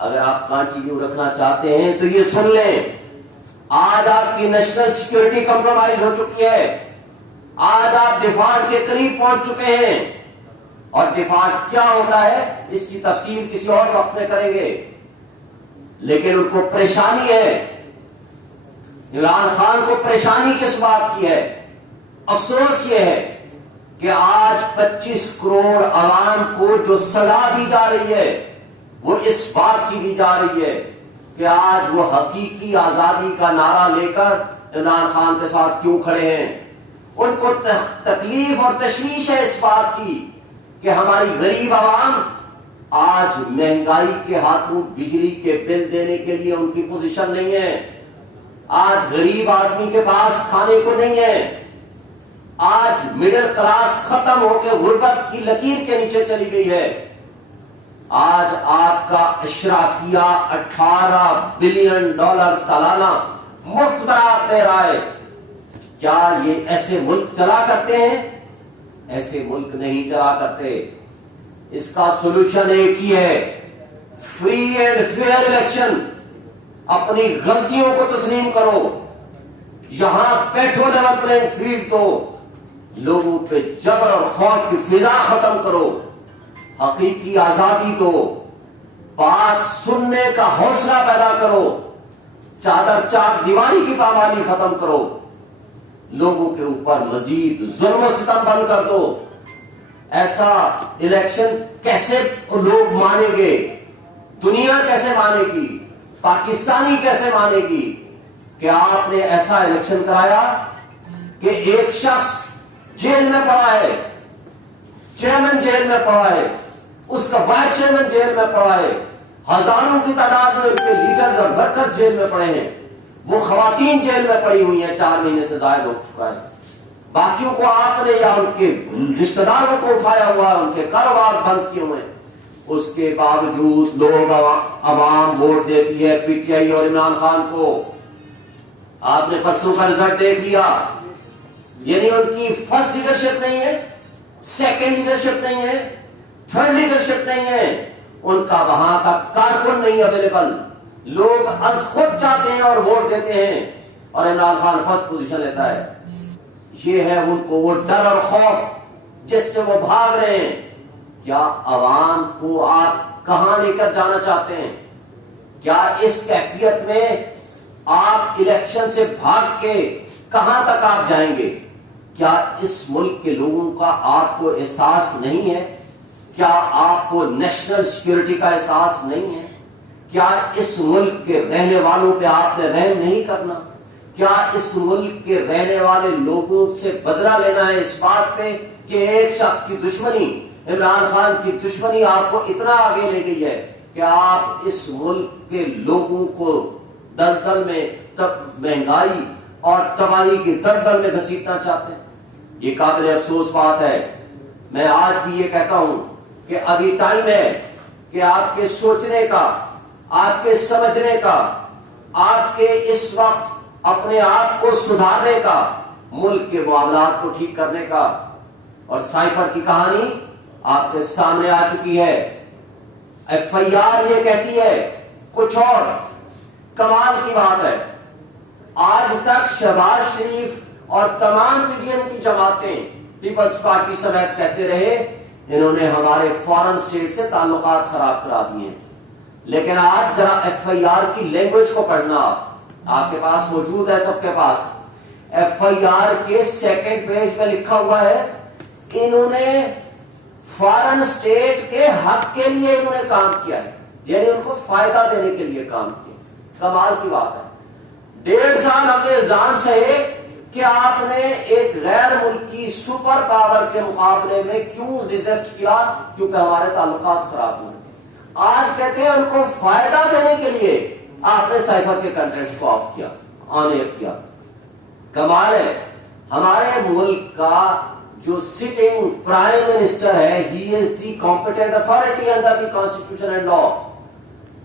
اگر آپ کنٹینیو رکھنا چاہتے ہیں تو یہ سن لیں، آج آپ کی نیشنل سیکورٹی کمپرومائز ہو چکی ہے، آج آپ ڈیفالٹ کے قریب پہنچ چکے ہیں، اور ڈیفالٹ کیا ہوتا ہے اس کی تفصیل کسی اور وقت میں کریں گے، لیکن ان کو پریشانی ہے، عمران خان کو پریشانی کس بات کی ہے؟ افسوس یہ ہے کہ آج 25 کروڑ عوام کو جو سزا دی جا رہی ہے وہ اس بات کی دی جا رہی ہے کہ آج وہ حقیقی آزادی کا نعرہ لے کر عمران خان کے ساتھ کیوں کھڑے ہیں۔ ان کو تکلیف اور تشویش ہے اس بات کی کہ ہماری غریب عوام آج مہنگائی کے ہاتھوں بجلی کے بل دینے کے لیے ان کی پوزیشن نہیں ہے، آج غریب آدمی کے پاس کھانے کو نہیں ہے، آج مڈل کلاس ختم ہو کے غربت کی لکیر کے نیچے چلی گئی ہے، آج آپ کا اشرافیہ $18 بلین سالانہ مفت برات دے رہا ہے۔ کیا یہ ایسے ملک چلا کرتے ہیں؟ ایسے ملک نہیں چلا کرتے۔ اس کا سولوشن ایک ہی ہے، فری اینڈ فیئر الیکشن۔ اپنی غلطیوں کو تسلیم کرو، یہاں بیٹھو، لیول پلینگ فیلڈ دو، لوگوں پہ جبر اور خوف کی فضا ختم کرو، حقیقی آزادی دو، بات سننے کا حوصلہ پیدا کرو، چادر چاک دیواری کی پامالی ختم کرو، لوگوں کے اوپر مزید ظلم و ستم بند کر دو۔ ایسا الیکشن کیسے لوگ مانیں گے؟ دنیا کیسے مانے گی؟ پاکستانی کیسے مانے گی کہ آپ نے ایسا الیکشن کرایا کہ ایک شخص جیل میں پڑا ہے، چیئرمین جیل میں پڑا ہے، اس کا وائس چیئرمین جیل میں پڑا ہے، ہزاروں کی تعداد میں ان کے لیڈرز اور ورکرز جیل میں پڑے ہیں، وہ خواتین جیل میں پڑی ہوئی ہیں، 4 مہینے سے زائد ہو چکا ہے، باقیوں کو آپ نے یا ان کے رشتہ داروں کو اٹھایا ہوا، ان کے کاروبار بند کیے ہوئے ہیں، اس کے باوجود لوگ عوام ووٹ دیتی ہے پی ٹی آئی اور عمران خان کو۔ آپ نے پرسوں کا رزلٹ دیکھ لیا، یعنی ان کی فرسٹ لیڈرشپ نہیں ہے، سیکنڈ لیڈرشپ نہیں ہے، تھرڈ لیڈرشپ نہیں ہے، ان کا وہاں کا کارکن نہیں اویلیبل، لوگ از خود جاتے ہیں اور ووٹ دیتے ہیں اور عمران خان فرسٹ پوزیشن لیتا ہے۔ یہ ہے ان کو وہ ڈر اور خوف جس سے وہ بھاگ رہے ہیں۔ کیا عوام کو آپ کہاں لے کر جانا چاہتے ہیں؟ کیا اس کیفیت میں آپ الیکشن سے بھاگ کے کہاں تک آپ جائیں گے؟ کیا اس ملک کے لوگوں کا آپ کو احساس نہیں ہے؟ کیا آپ کو نیشنل سیکورٹی کا احساس نہیں ہے؟ کیا اس ملک کے رہنے والوں پہ آپ نے رحم نہیں کرنا؟ کیا اس ملک کے رہنے والے لوگوں سے بدلہ لینا ہے اس بات پہ کہ ایک شخص کی دشمنی، عمران خان کی دشمنی آپ کو اتنا آگے لے گئی ہے کہ آپ اس ملک کے لوگوں کو دلدل میں مہنگائی اور تباہی کی دلدل میں گھسیٹنا چاہتے ہیں؟ یہ قابل افسوس بات ہے۔ میں آج بھی یہ کہتا ہوں کہ ابھی ٹائم ہے کہ آپ کے سوچنے کا، آپ کے سمجھنے کا، آپ کے اس وقت اپنے آپ کو سدھارنے کا، ملک کے معاملات کو ٹھیک کرنے کا۔ اور سائفر کی کہانی آپ کے سامنے آ چکی ہے، ایف آئی آر یہ کہتی ہے کچھ اور۔ کمال کی بات ہے، آج تک شہباز شریف اور تمام پی ڈی ایم کی جماعتیں پیپلز پارٹی سمیت کہتے رہے انہوں نے ہمارے فارن اسٹیٹ سے تعلقات خراب کرا دیے ہیں، لیکن آج ذرا ایف آئی آر کی لینگویج کو پڑھنا، آپ کے پاس موجود ہے، سب کے پاس۔ ایف آئی آر کے سیکنڈ پیج میں لکھا ہوا ہے کہ انہوں نے فارن اسٹیٹ کے حق کے لیے انہوں نے کام کیا ہے، یعنی ان کو فائدہ دینے کے لیے کام کیا۔ کمال کی بات ہے، 1.5 سال ہم نے الزام سہے کہ آپ نے ایک غیر ملکی سپر پاور کے مقابلے میں کیوں ریزسٹ کیا، کیونکہ ہمارے تعلقات خراب ہوئے۔ آج کہتے ہیں ان کو فائدہ دینے کے لیے آپ نے سائفر کے کنٹینٹس کو آف کیا، آن ایئر کیا۔ کمال ہے، ہمارے ملک کا جو سٹنگ پرائم منسٹر ہے، he is the competent authority under the constitution and law.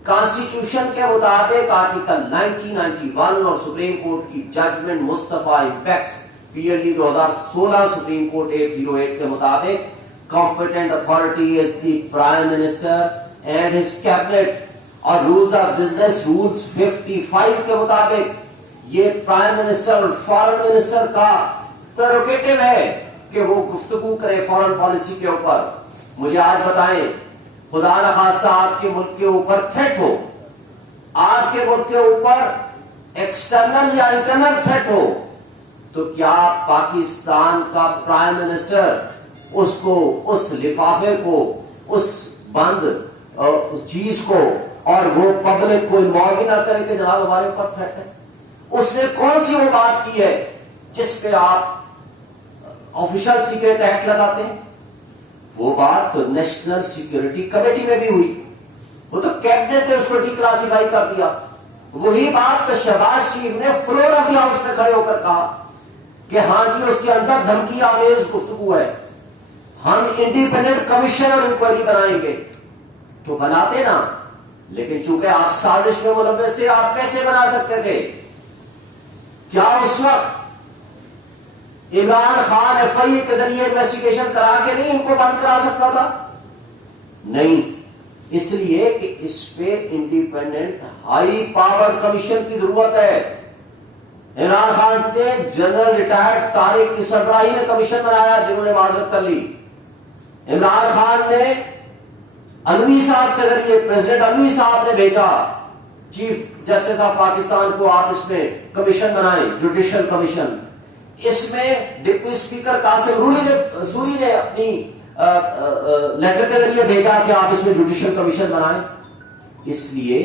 Constitution کے مطابق آرٹیکل 1991 اور سپریم کورٹ کی judgment Mustafa Impex P L D 2016 supreme court 808 کے مطابق competent authority is the prime minister and his cabinet, اور rules of business rules 55 کے مطابق یہ پرائم منسٹر اور فارن منسٹر کا پریروگیٹو ہے کہ وہ گفتگو کرے فارن پالیسی کے اوپر. مجھے آج بتائیں، خدا نخواستہ آپ کے ملک کے اوپر تھریٹ ہو، آپ کے ملک کے اوپر ایکسٹرنل یا انٹرنل تھریٹ ہو، تو کیا پاکستان کا پرائم منسٹر اس کو، اس لفافے کو، اس بند چیز کو اور وہ پبلک کو انوالو ہی نہ کرے کہ جناب ہمارے اوپر تھریٹ ہے؟ اس نے کون سی وہ بات کی ہے جس پہ آپ آفیشل سیکرٹ ایکٹ لگاتے ہیں؟ وہ بات تو نیشنل سیکورٹی کمیٹی میں بھی ہوئی، وہ تو کیبنٹ نے اس کو ڈی کلاسیفائی کر دیا. وہی بات تو شہباز شریف نے فلور آف دی ہاؤس میں کھڑے ہو کر کہا کہ ہاں جی اس کے اندر دھمکی آمیز گفتگو ہے، ہم انڈیپینڈنٹ کمیشن اور انکوائری بنائیں گے. تو بناتے نا، لیکن چونکہ آپ سازش میں ملوث تھے، آپ کیسے بنا سکتے تھے؟ کیا اس وقت عمران خان ایف آئی اے کے ذریعے انویسٹیگیشن کرا کے نہیں ان کو بند کرا سکتا تھا؟ نہیں، اس لیے کہ اس پہ انڈیپینڈنٹ ہائی پاور کمیشن کی ضرورت ہے. عمران خان نے جنرل ریٹائرڈ طارق کی سربراہی میں کمیشن بنایا جنہوں نے معذرت کر لی. عمران خان نے الوی صاحب کے ذریعے، پریزیڈنٹ الوی صاحب نے بھیجا چیف جسٹس آف پاکستان کو، آپ اس میں کمیشن بنائیں، جوڈیشل کمیشن. اس میں ڈپٹی اسپیکر قاسم سوری نے اپنی لیٹر کے ذریعے بھیجا کہ آپ اس میں جوڈیشل کمیشن بنائیں. اس لیے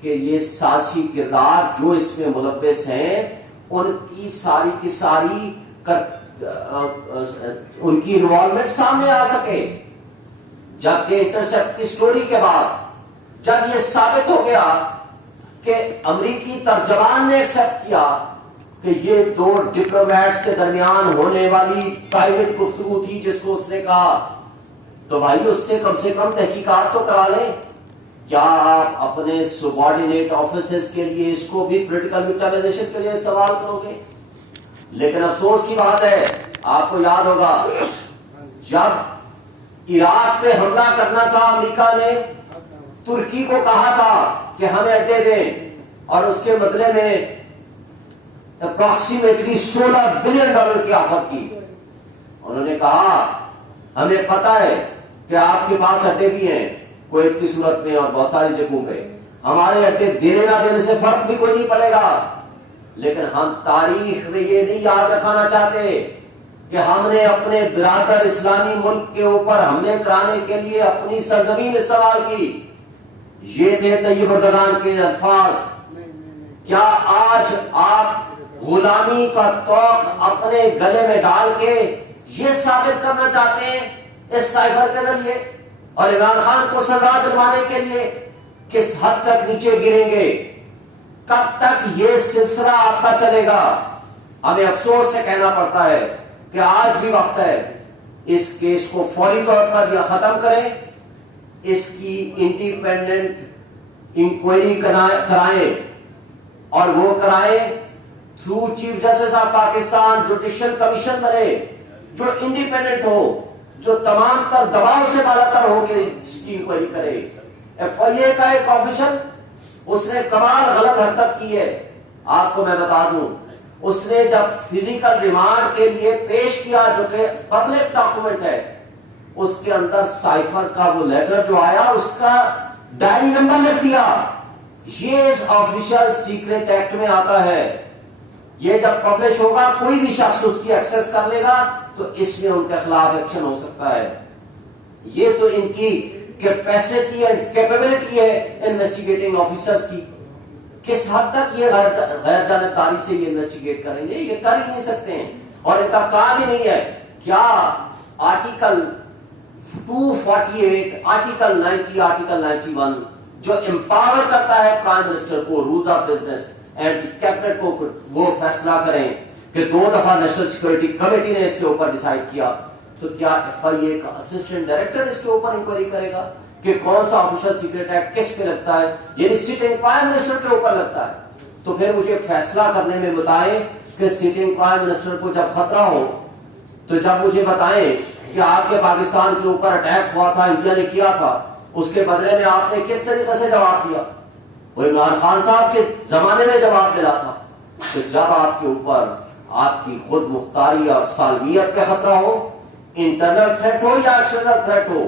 کہ یہ سازشی کردار جو اس میں ملوث ہیں ان کی ساری کی ساری ان کی انوالومنٹ سامنے آ سکے. جبکہ انٹرسیپٹ کی سٹوری کے بعد جب یہ ثابت ہو گیا کہ امریکی ترجمان نے ایکسپٹ کیا کہ یہ دو ڈپلومیٹس کے درمیان ہونے والی پرائیویٹ گفتگو تھی جس کو اس نے کہا، تو بھائی اس سے کم تحقیقات تو کرا لیں. کیا آپ اپنے سبارڈینیٹ آفیسز کے لیے اس کو بھی پولیٹیکل وکٹمائزیشن کے لیے استعمال کرو گے؟ لیکن افسوس کی بات ہے، آپ کو یاد ہوگا جب عراق پہ حملہ کرنا تھا، امریکہ نے ترکی کو کہا تھا کہ ہمیں اڈے دیں، اور اس کے بدلے میں اپروکسیمیٹلی $16 بلین کی آفر کی. انہوں نے کہا ہمیں پتا ہے کہ آپ کے پاس اڈے بھی ہیں کویت کی صورت میں اور بہت ساری جگہوں پہ، ہمارے اڈے دینے نہ دینے سے فرق بھی کوئی نہیں پڑے گا، لیکن ہم تاریخ میں یہ نہیں یاد رکھانا چاہتے کہ ہم نے اپنے برادر اسلامی ملک کے اوپر حملے کرانے کے لیے اپنی سرزمین استعمال کی. یہ تھے طیب اردگان کے الفاظ. کیا آج آپ غلامی کا توق اپنے گلے میں ڈال کے یہ ثابت کرنا چاہتے ہیں اس سائفر کے ذریعے اور عمران خان کو سزا دلوانے کے لیے کس حد تک نیچے گریں گے؟ کب تک یہ سلسلہ آپ کا چلے گا؟ ہمیں افسوس سے کہنا پڑتا ہے کہ آج بھی وقت ہے اس کیس کو فوری طور پر یا ختم کریں، اس کی انڈیپینڈنٹ انکوائری کرائیں، اور وہ کرائیں through chief justice of Pakistan. Judicial commission بنے جو انڈیپینڈنٹ ہو، جو تمام تر دباؤ سے بالا تر ہو کے اس کی انکوائری کرے. ایف آئی اے کا ایک آفیشل، اس نے کمال غلط حرکت کی ہے. آپ کو میں بتا دوں، اس نے جب فزیکل ریمانڈ کے لیے پیش کیا جو کہ پبلک ڈاکومنٹ ہے، اس کے اندر سائفر کا وہ لیٹر جو آیا اس کا ڈائری نمبر لکھ دیا. یہ آفیشل سیکرٹ ایکٹ میں آتا ہے. یہ جب پبلش ہوگا کوئی بھی شخص اس کی ایکسس کر لے گا تو اس میں ان کے خلاف ایکشن ہو سکتا ہے. یہ تو ان کی کیپیسٹی اینڈ کیپیبلٹی ہے انویسٹیگیٹنگ آفیسرز کی. کس حد تک یہ غیر جانبداری سے یہ انویسٹیگیٹ کریں گے؟ یہ کر ہی نہیں سکتے ہیں، اور ان کا کام ہی نہیں ہے. کیا آرٹیکل 248، آرٹیکل 90، آرٹیکل 91 جو امپاور کرتا ہے پرائم منسٹر کو rules of business and cabinet کو وہ فیصلہ کریں کہ 2 دفعہ نیشنل سیکورٹی کمیٹی نے اس کے اوپر ڈیسائیڈ کیا، تو کیا ایف آئی اے کا اسسٹنٹ ڈائریکٹر اس کے اوپر انکوائری کرے گا کہ کون سا آفیشل سیکرٹ ایکٹ کس پہ لگتا ہے؟ یعنی سٹنگ پرائم منسٹر کے اوپر لگتا ہے. تو پھر مجھے فیصلہ کرنے میں بتائیں کہ سٹنگ پرائم منسٹر کو جب خطرہ ہو تو جب مجھے بتائیں کہ آپ کے پاکستان کے اوپر اٹیک ہوا تھا، انڈیا نے کیا تھا، اس کے بدلے میں آپ نے کس طریقے سے جواب دیا؟ وہ عمران خان صاحب کے زمانے میں جواب ملا تھا کہ جب آپ کے اوپر آپ کی خود مختاری اور سالمیت کا خطرہ ہو، انٹرنل تھریٹ ہو یا ایکسٹرنل تھریٹ ہو،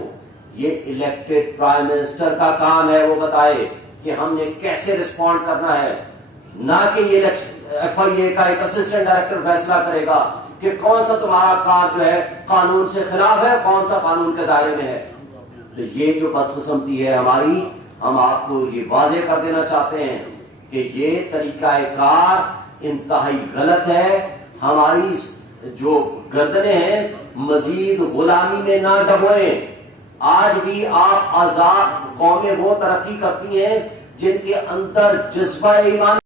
یہ الیکٹڈ پرائم منسٹر کا کام ہے وہ بتائے کہ ہم نے کیسے رسپونڈ کرنا ہے، نہ کہ یہ ایف آئی اے کا ایک اسسٹنٹ ڈائریکٹر فیصلہ کرے گا کہ کون سا تمہارا کام جو ہے قانون سے خلاف ہے، کون سا قانون کے دائرے میں ہے۔ تو یہ جو بدقسمتی ہے ہماری، ہم آپ کو یہ واضح کر دینا چاہتے ہیں کہ یہ طریقہ کار انتہائی غلط ہے۔ ہماری جو گردنیں ہیں مزید غلامی میں نہ ڈبوئیں۔ آج بھی آپ آزاد قومیں وہ ترقی کرتی ہیں جن کے اندر جذبہ ایمان